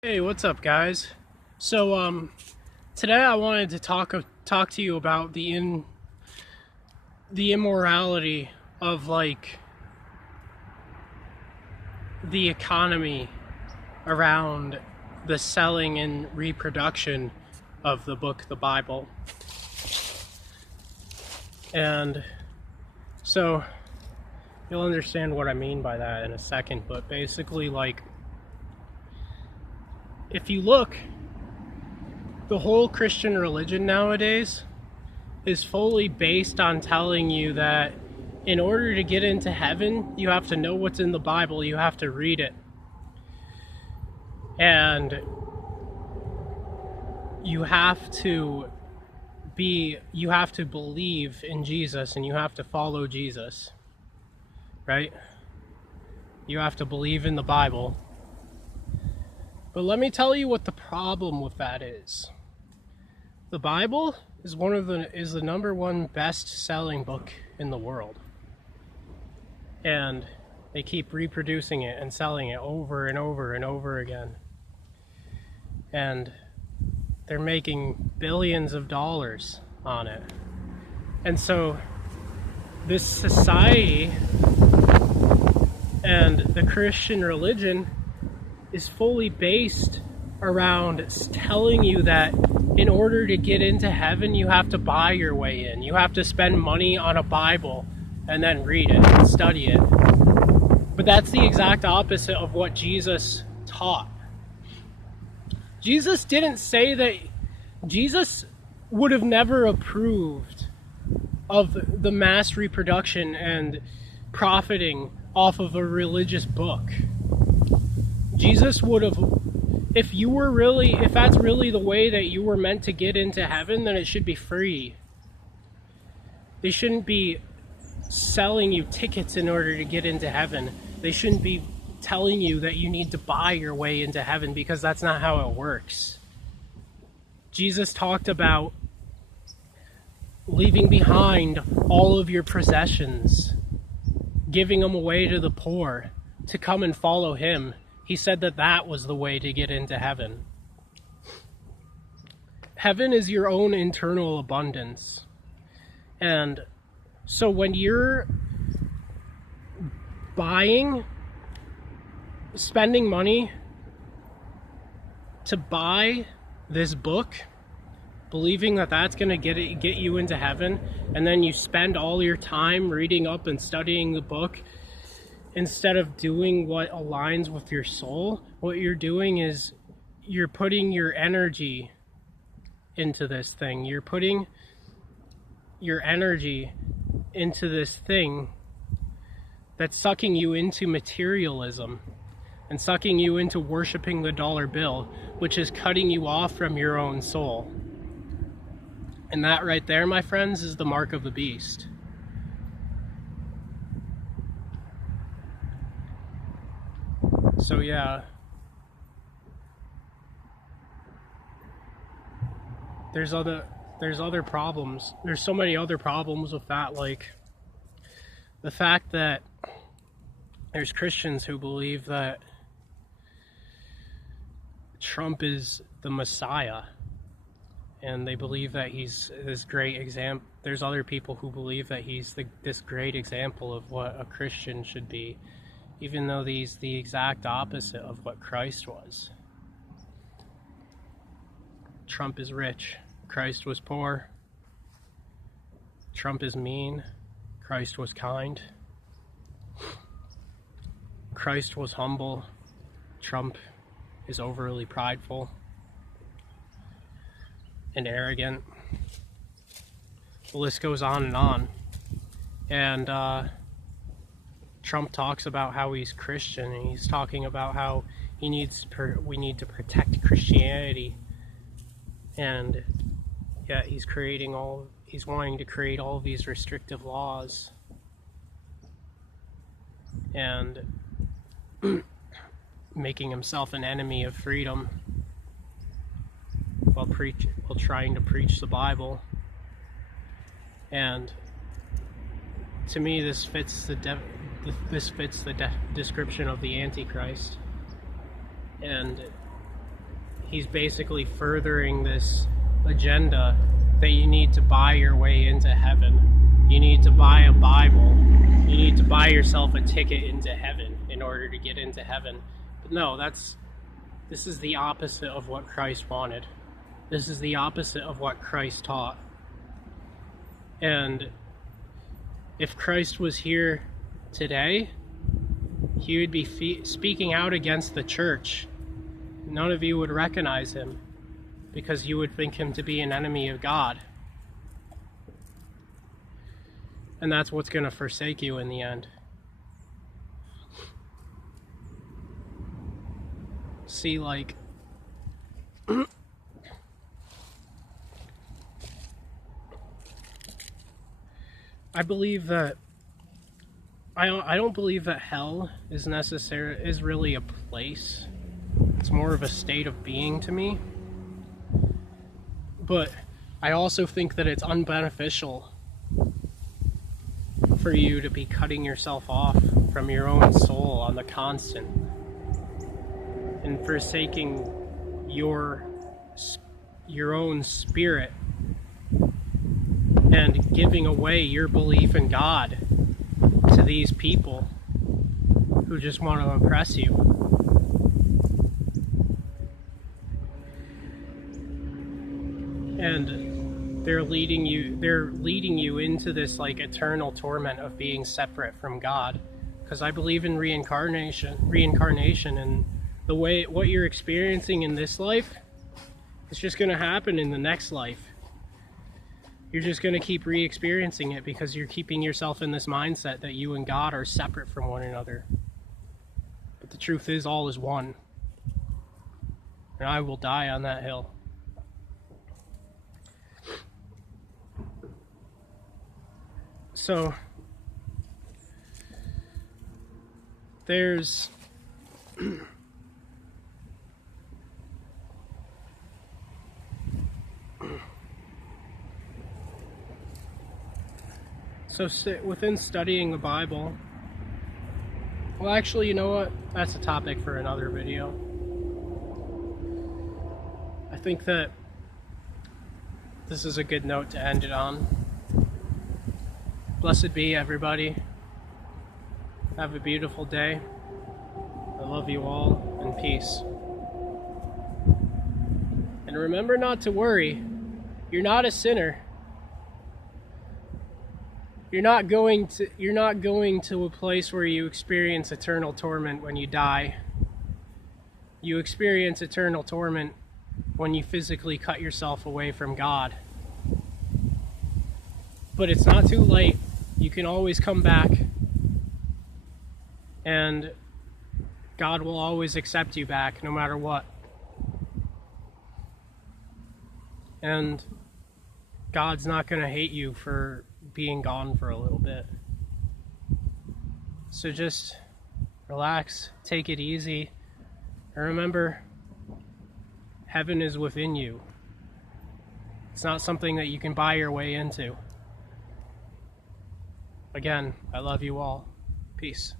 Hey, what's up, guys? Today I wanted to talk to you about the immorality of the economy around the selling and reproduction of the book, the Bible. And so you'll understand what I mean by that in a second, but basically, if you look, the whole Christian religion nowadays is fully based on telling you that in order to get into heaven, you have to know what's in the Bible, you have to read it. And you have to believe in Jesus, and you have to follow Jesus. Right? You have to believe in the Bible. But let me tell you what the problem with that is. The Bible is the number one best-selling book in the world. And they keep reproducing it and selling it over and over and over again. And they're making billions of dollars on it. And so this society and the Christian religion is fully based around telling you that in order to get into heaven, you have to buy your way in. You have to spend money on a Bible and then read it and study it. But that's the exact opposite of what Jesus taught. Jesus didn't say that. Jesus would have never approved of the mass reproduction and profiting off of a religious book. Jesus would have, if that's really the way that you were meant to get into heaven, then it should be free. They shouldn't be selling you tickets in order to get into heaven. They shouldn't be telling you that you need to buy your way into heaven, because that's not how it works. Jesus talked about leaving behind all of your possessions, giving them away to the poor, to come and follow him. He said that was the way to get into heaven. Heaven is your own internal abundance. And so when you're spending money to buy this book, believing that that's going to get you into heaven, and then you spend all your time reading up and studying the book, instead of doing what aligns with your soul, what you're doing is you're putting your energy into this thing. You're putting your energy into this thing that's sucking you into materialism and sucking you into worshiping the dollar bill, which is cutting you off from your own soul. And that right there, my friends, is the mark of the beast. So yeah, there's other problems. There's so many other problems with that, like the fact that there's Christians who believe that Trump is the Messiah, and they believe that he's this great example. There's other people who believe that he's this great example of what a Christian should be, even though he's the exact opposite of what Christ was. Trump is rich. Christ was poor. Trump is mean. Christ was kind. Christ was humble. Trump is overly prideful and arrogant. The list goes on and on. And Trump talks about how he's Christian, and he's talking about how we need to protect Christianity, and yet he's wanting to create all these restrictive laws and making himself an enemy of freedom while trying to preach the Bible. And to me, this fits the description of the Antichrist. And he's basically furthering this agenda that you need to buy your way into heaven. You need to buy a Bible. You need to buy yourself a ticket into heaven in order to get into heaven. But no, this is the opposite of what Christ wanted. This is the opposite of what Christ taught. And if Christ was here today, he would be speaking out against the church. None of you would recognize him because you would think him to be an enemy of God. And that's what's going to forsake you in the end. See, like, I believe that I don't believe that hell is really a place. It's more of a state of being to me. But I also think that it's unbeneficial for you to be cutting yourself off from your own soul on the constant and forsaking your own spirit and giving away your belief in God to these people who just want to impress you. And they're leading you into this like eternal torment of being separate from God. Because I believe in reincarnation and the way what you're experiencing in this life is just going to happen in the next life. You're just going to keep re-experiencing it because you're keeping yourself in this mindset that you and God are separate from one another. But the truth is, all is one. And I will die on that hill. So, there's within studying the Bible, well, actually, you know what? That's a topic for another video. I think that this is a good note to end it on. Blessed be everybody. Have a beautiful day. I love you all, and peace. And remember not to worry. You're not a sinner. You're not going to a place where you experience eternal torment when you die. You experience eternal torment when you physically cut yourself away from God. But it's not too late. You can always come back. And God will always accept you back, no matter what. And God's not going to hate you for being gone for a little bit. So just relax, take it easy, and remember, heaven is within you. It's not something that you can buy your way into. Again, I love you all. Peace.